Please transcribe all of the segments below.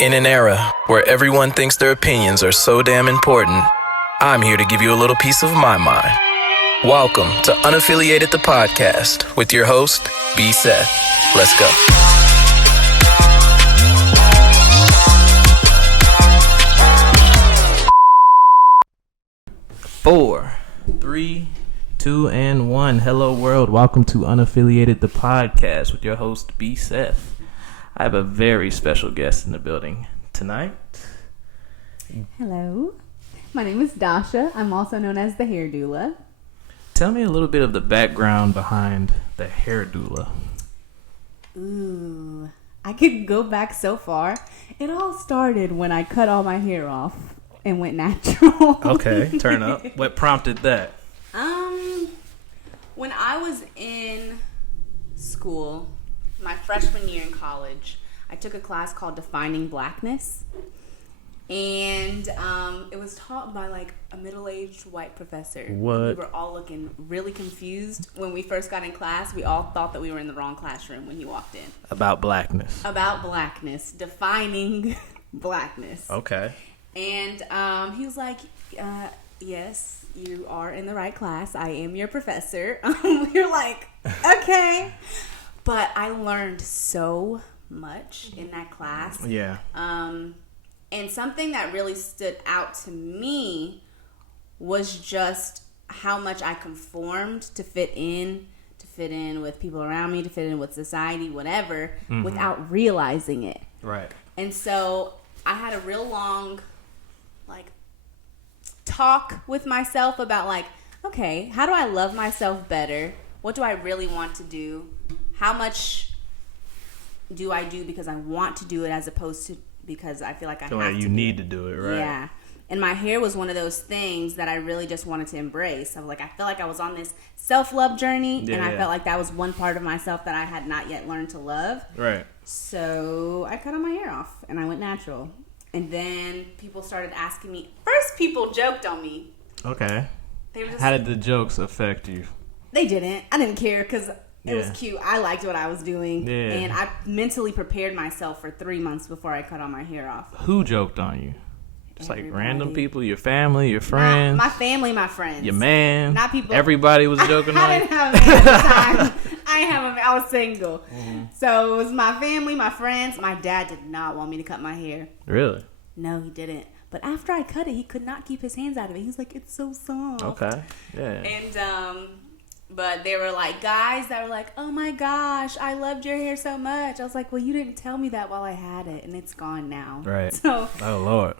In an era where everyone thinks their opinions are so damn important, I'm here to give you a little piece of my mind. Welcome to Unaffiliated the Podcast with your host, B. Seth. Let's go. 4, 3, 2, and 1. Hello, world. Welcome to Unaffiliated the Podcast with your host, B. Seth. I have a very special guest in the building tonight. Hello. My name is Dasha. I'm also known as the Hair Doula. Tell me a little bit of the background behind the Hair Doula. Ooh, I could go back so far. It all started when I cut all my hair off and went natural. Okay, turn up. What prompted that? When I was in school, my freshman year in college, I took a class called Defining Blackness. And it was taught by like a middle-aged white professor. What? We were all looking really confused when we first got in class. We all thought that we were in the wrong classroom when he walked in. About blackness. About blackness. Defining blackness. Okay. And he was like, yes, you are in the right class. I am your professor. We were like, okay. But I learned so much in that class. Yeah. And something that really stood out to me was just how much I conformed to fit in with people around me, to fit in with society, whatever, without realizing it. Right. And so I had a real long, talk with myself about, okay, how do I love myself better? What do I really want to do? How much do I do because I want to do it as opposed to because I feel like I have to? You need to do it, right? Yeah. And my hair was one of those things that I really just wanted to embrace. I felt like I was on this self-love journey, and I felt like that was one part of myself that I had not yet learned to love. Right. So I cut all my hair off, and I went natural. And then people started asking me. First, people joked on me. Okay. They were just, how did the jokes affect you? They didn't. I didn't care because it was cute. I liked what I was doing. Yeah. And I mentally prepared myself for 3 months before I cut all my hair off. Who joked on you? Just Everybody. like random people, your family, your friends? My family, my friends. Your man? Not people. Everybody was joking on you? I didn't have a man at the time. I didn't have a man. I was single. Mm-hmm. So it was my family, my friends. My dad did not want me to cut my hair. Really? No, he didn't. But after I cut it, he could not keep his hands out of it. He was like, it's so soft. Okay. Yeah. And, but there were guys that were like, oh my gosh, I loved your hair so much. I was like, well, you didn't tell me that while I had it, and it's gone now. Right. So, oh, Lord.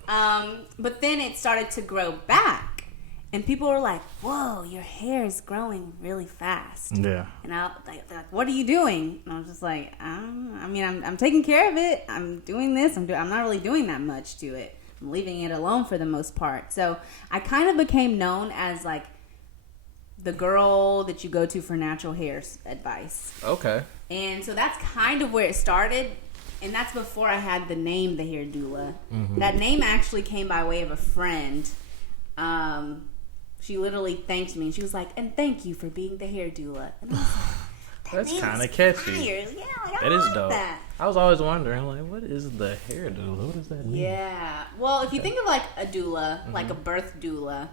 But then it started to grow back, and people were like, whoa, your hair is growing really fast. Yeah. And they're like, what are you doing? And I was just like, I'm taking care of it. I'm doing this. I'm not really doing that much to it. I'm leaving it alone for the most part. So I kind of became known as the girl that you go to for natural hair advice. Okay. And so that's kind of where it started. And that's before I had the name, the Hair Doula. Mm-hmm. That name actually came by way of a friend. She literally thanked me. And she was like, and thank you for being the Hair Doula. And I was like, that's kind of catchy. Yeah, that is dope. That. I was always wondering, what is the Hair Doula? What does that mean? Yeah. Well, if you think of a doula, like a birth doula,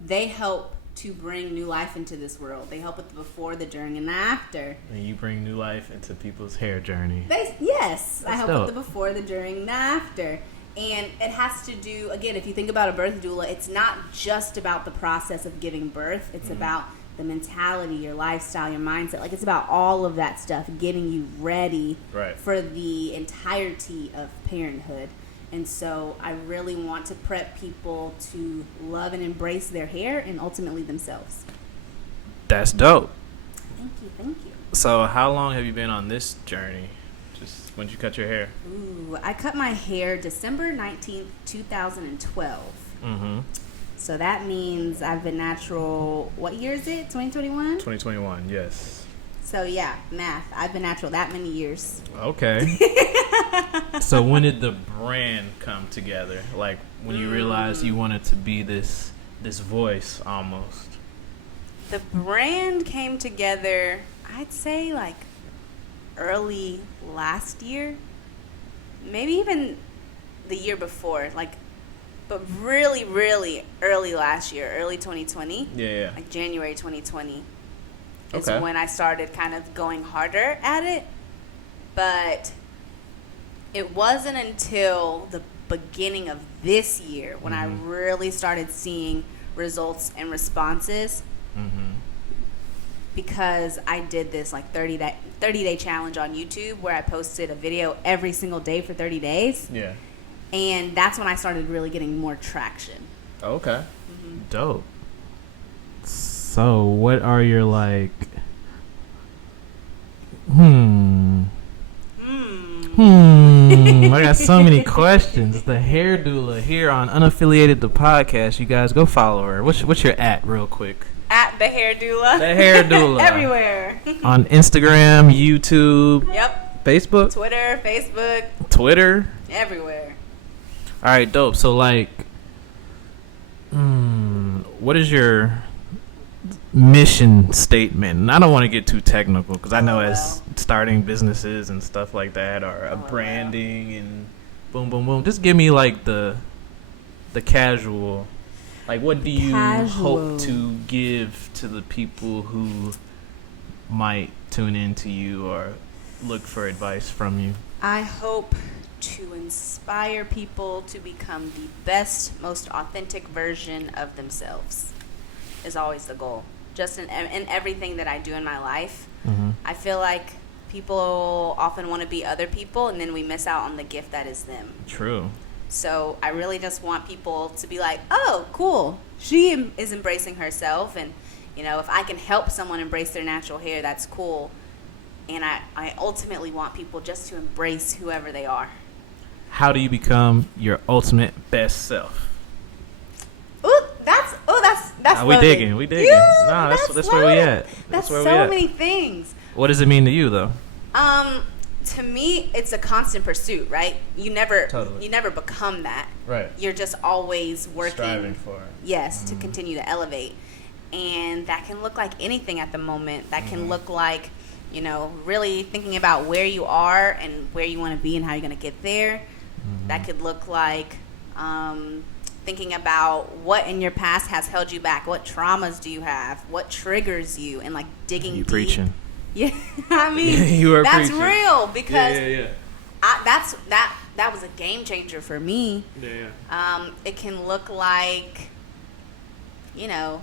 they help to bring new life into this world. They help with the before, the during, and the after. And you bring new life into people's hair journey. Yes. I help dope. with the before, the during, and the after. And it has to do, again, if you think about a birth doula, it's not just about the process of giving birth. It's about the mentality, your lifestyle, your mindset. It's about all of that stuff, getting you ready for the entirety of parenthood. And so I really want to prep people to love and embrace their hair and ultimately themselves. That's dope. Thank you. So how long have you been on this journey? Just when did you cut your hair? Ooh, I cut my hair December 19th, 2012. Mm-hmm. So that means I've been natural, what year is it? 2021? 2021, yes. So yeah, math. I've been natural that many years. Okay. So when did the brand come together? When you realized you wanted to be this voice almost? The brand came together, I'd say early last year. Maybe even the year before, like, but really, really early last year, early 2020. Yeah. Like January 2020 is Okay. when I started kind of going harder at it. But it wasn't until the beginning of this year when I really started seeing results and responses. Because I did this like 30-day challenge on YouTube where I posted a video every single day for 30 days. Yeah. And that's when I started really getting more traction. Okay. Dope. So, what are your like? I got so many questions. The Hair Doula here on Unaffiliated the podcast. You guys go follow her. What's your @ real quick? At the Hair Doula. The Hair Doula. Everywhere. On Instagram, YouTube, Yep. Facebook, Twitter, Facebook, Twitter. everywhere. All right, dope. So, like, what is your mission statement? And I don't want to get too technical because I know as starting businesses and stuff like that, or a branding and boom, boom, boom. Just give me like the casual. Like, what do you hope to give to the people who might tune into you or look for advice from you? I hope to inspire people to become the best, most authentic version of themselves is always the goal. Just in everything that I do in my life, I feel like people often want to be other people, and then we miss out on the gift that is them. True. So I really just want people to be like, oh, cool. She is embracing herself. And, you know, if I can help someone embrace their natural hair, that's cool. And I ultimately want people just to embrace whoever they are. How do you become your ultimate best self? Ooh, that's We lovely. digging. Yeah, Nah, that's where we at. That's where so we at. many things. What does it mean to you, though? To me, it's a constant pursuit, right? You never Totally. become that. Right. You're just always working. Striving for it. Yes, to continue to elevate. And that can look like anything at the moment. That can look like, you know, really thinking about where you are and where you want to be and how you're going to get there. That could look like thinking about what in your past has held you back. What traumas do you have? What triggers you? And like digging You deep. preaching. Yeah, I mean, You are that's preaching. real because Yeah. that was a game changer for me. Yeah. It can look like, you know,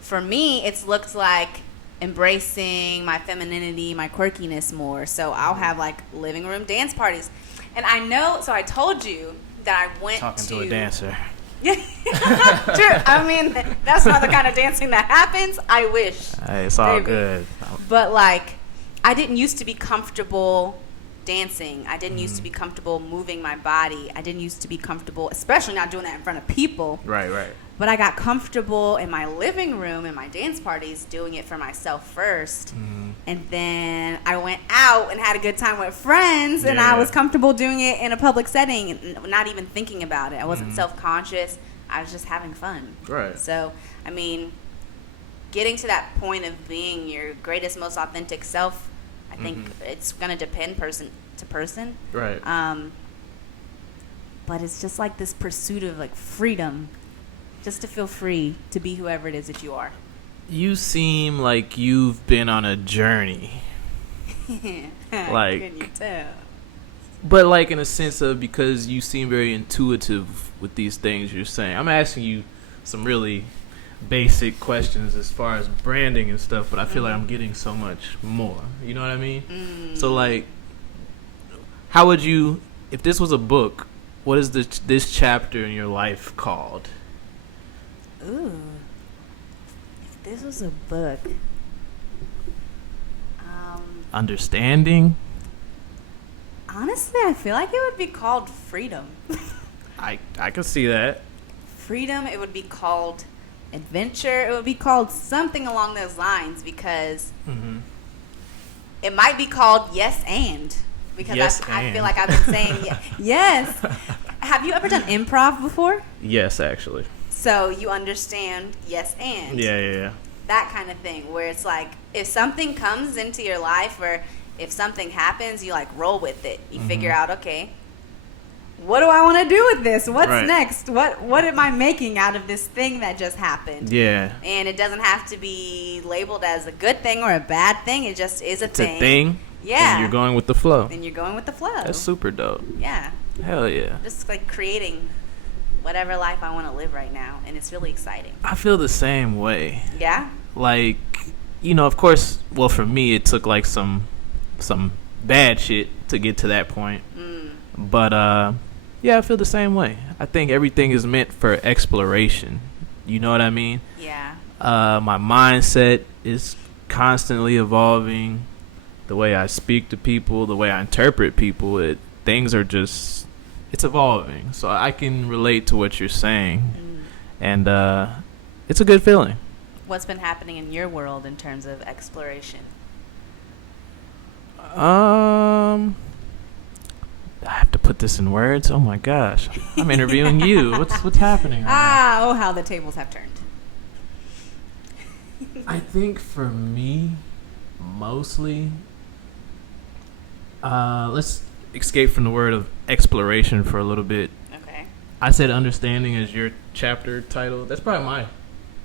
for me, it's looked like embracing my femininity, my quirkiness more. So I'll have like living room dance parties. And I know, so I told you that I went Talking to a dancer. Yeah, true. I mean, that's not the kind of dancing that happens. I wish. Hey, it's all Baby. good. But like, I didn't used to be comfortable dancing. I didn't used to be comfortable moving my body. I didn't used to be comfortable, especially not doing that in front of people. Right. But I got comfortable in my living room in my dance parties doing it for myself first. And then I went out and had a good time with friends, and I was comfortable doing it in a public setting and not even thinking about it. I wasn't self-conscious. I was just having fun. Right. So, I mean, getting to that point of being your greatest, most authentic self, I think it's going to depend person to person. Right. But it's just like this pursuit of like freedom, just to feel free to be whoever it is that you are. You seem like you've been on a journey. Like, can you tell? but like in a sense of, because you seem very intuitive with these things you're saying. I'm asking you some really basic questions as far as branding and stuff, but I feel like I'm getting so much more. You know what I mean? So like, how would you, if this was a book, what is this chapter in your life called? Ooh. If this was a book. Understanding? Honestly, I feel like it would be called Freedom. I could see that. Freedom, it would be called Adventure. It would be called something along those lines, because it might be called Yes and. Because Yes I and. feel like I've been saying yes. Have you ever done improv before? Yes, actually. So you understand yes and. Yeah. That kind of thing, where it's like, if something comes into your life, or if something happens, you like roll with it. You figure out, okay, what do I want to do with this? What's Right. next? What am I making out of this thing that just happened? Yeah. And it doesn't have to be labeled as a good thing or a bad thing. It just is a It's thing. a thing. Yeah. And you're going with the flow. And you're going with the flow. That's super dope. Yeah. Hell yeah. Just like creating whatever life I want to live right now. And it's really exciting. I feel the same way. Yeah? Like, you know, of course, well, for me, it took like some bad shit to get to that point. But, yeah, I feel the same way. I think everything is meant for exploration. You know what I mean? Yeah. My mindset is constantly evolving. The way I speak to people, the way I interpret people, things are just, it's evolving. So I can relate to what you're saying. And it's a good feeling. What's been happening in your world in terms of exploration? I have to put this in words. Oh my gosh, I'm interviewing you. What's happening right Oh, how the tables have turned. now? I think for me, mostly, let's escape from the word of exploration for a little bit. Okay. I said understanding as your chapter title. That's probably my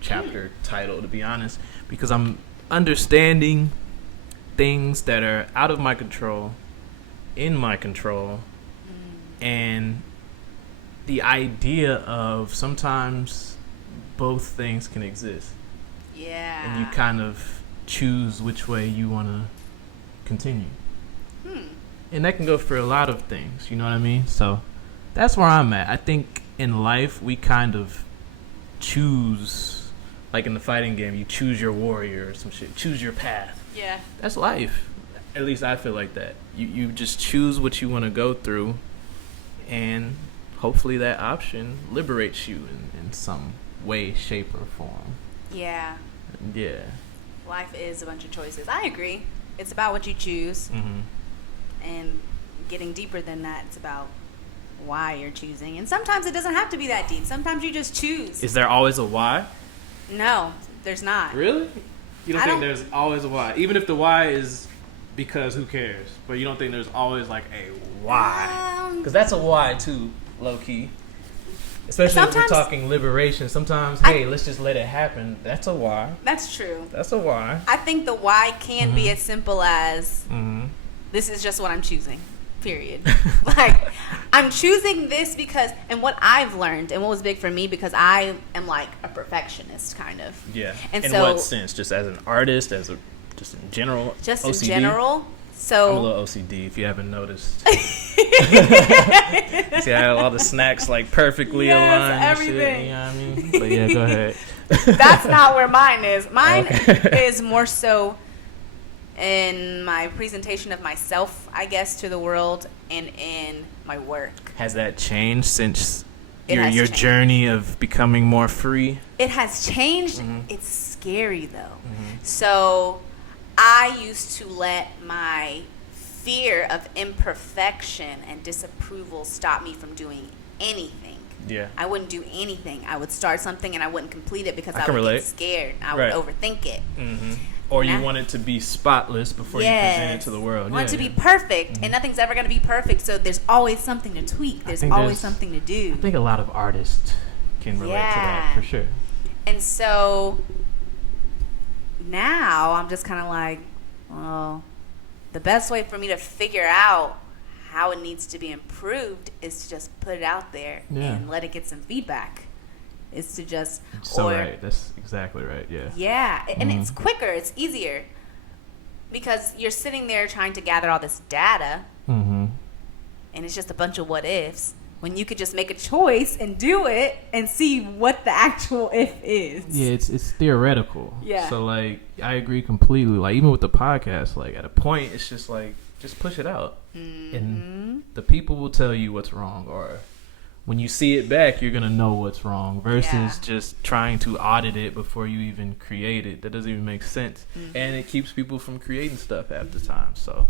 chapter title, to be honest, because I'm understanding things that are out of my control, in my control, and the idea of sometimes both things can exist. Yeah. And you kind of choose which way you want to continue. And that can go for a lot of things, you know what I mean? So that's where I'm at. I think in life we kind of choose, like in the fighting game, you choose your warrior or some shit, choose your path. Yeah. That's life. At least I feel like that. You just choose what you want to go through, and hopefully that option liberates you in some way, shape, or form. Yeah. Yeah. Life is a bunch of choices. I agree. It's about what you choose. Mm-hmm. And getting deeper than that, it's about why you're choosing. And sometimes it doesn't have to be that deep. Sometimes you just choose. Is there always a why? No, there's not. Really? You don't I think don't- there's always a why? Even if the why is because who cares? But you don't think there's always like a why? Because that's a why too, low key. Especially if we're Sometimes- talking liberation. Sometimes, hey, let's just let it happen. That's a why. That's true. That's a why. I think the why can be as simple as Mm-hmm. this is just what I'm choosing. Period. Like, I'm choosing this because, and what I've learned, and what was big for me, because I am like a perfectionist, kind of. Yeah. And in so, what sense? Just as an artist, just in general? just OCD? in general. I'm a So, little OCD, if you haven't noticed. See, I have all the snacks like perfectly Yes, aligned. And everything. shit, you know what I mean? But yeah, go ahead. that's not where mine is. Mine Okay. is more so in my presentation of myself, I guess, to the world, and in my work. Has that changed since It has your changed. journey of becoming more free? It has changed. Mhm. It's scary though. Mhm. So I used to let my fear of imperfection and disapproval stop me from doing anything. Yeah. I wouldn't do anything. I would start something and I wouldn't complete it because I I can would relate. get scared. I Right. would overthink it. Mm-hmm. Or you Nah. want it to be spotless before you present it to the world. I want it to Yeah, be yeah. perfect, and nothing's ever going to be perfect. So there's always something to tweak. There's think always there's- something to do. I think a lot of artists can relate to that Yeah. for sure. And so now I'm just kind of like, well, the best way for me to figure out how it needs to be improved is to just put it out there Yeah. and let it get some feedback. Is to just, So right, that's exactly right. Yeah. yeah, and Mhm. it's quicker, it's easier because you're sitting there trying to gather all this data, Mm-hmm. and it's just a bunch of what ifs. When you could just make a choice and do it and see what the actual if is. Yeah, it's theoretical. Yeah. So like, I agree completely. Like even with the podcast, like at a point, it's just like just push it out, and the people will tell you what's wrong, or when you see it back, you're gonna know what's wrong. Versus Yeah. just trying to audit it before you even create it. That doesn't even make sense, and it keeps people from creating stuff half the time. So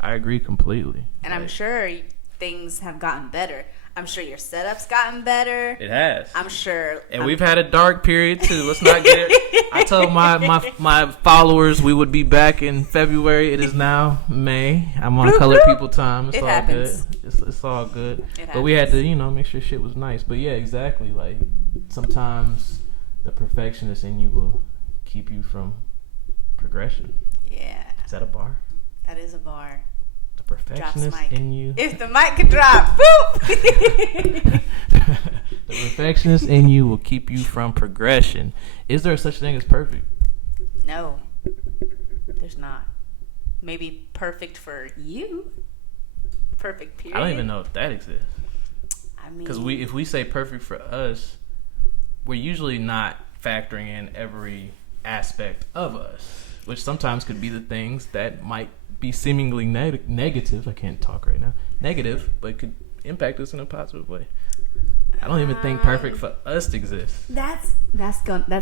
I agree completely. And I'm Like, sure things have gotten better. I'm sure your setup's gotten better. It has. I'm sure. And we've had a dark period too. Let's not get it. I told my followers we would be back in February. It is now May. I'm on Colored People time. It's It all happens. good. It's all good. It But we had happens. to, make sure shit was nice. But yeah, exactly. Like sometimes the perfectionist in you will keep you from progression. Yeah, Is that a bar? that is a bar. The Drops perfectionist mic. in you. If the mic could drop, boop. The perfectionist in you will keep you from progression. Is there such thing as perfect? No, there's not. Maybe perfect for you. Perfect period. I don't even know if that exists. I mean, Because if we say perfect for us, we're usually not factoring in every aspect of us, which sometimes could be the things that might be seemingly negative. I can't talk right now. Negative, but could impact us in a positive way. I don't even think perfect for us exists. that's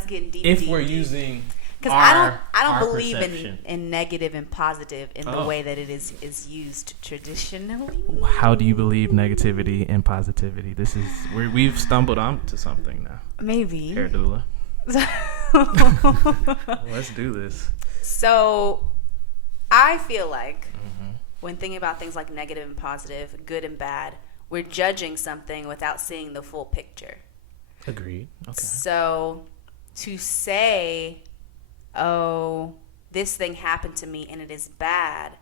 getting deep. If deep, we're deep. using Because our I don't our believe perception. in negative and positive in the Oh. way that it is used traditionally. How do you believe negativity and positivity? This is where we've stumbled onto something now. Maybe. Hair Doula. Let's do this. So, I feel like when thinking about things like negative and positive, good and bad, we're judging something without seeing the full picture. Agreed. Okay. So, to say, oh, this thing happened to me and it is bad,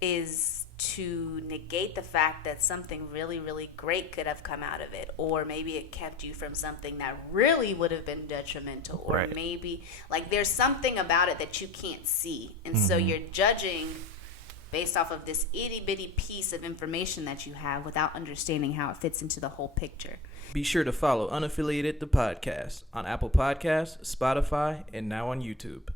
is to negate the fact that something really, really great could have come out of it. Or maybe it kept you from something that really would have been detrimental. Or Right. maybe, like, there's something about it that you can't see. And so you're judging based off of this itty-bitty piece of information that you have without understanding how it fits into the whole picture. Be sure to follow Unaffiliated the podcast on Apple Podcasts, Spotify, and now on YouTube.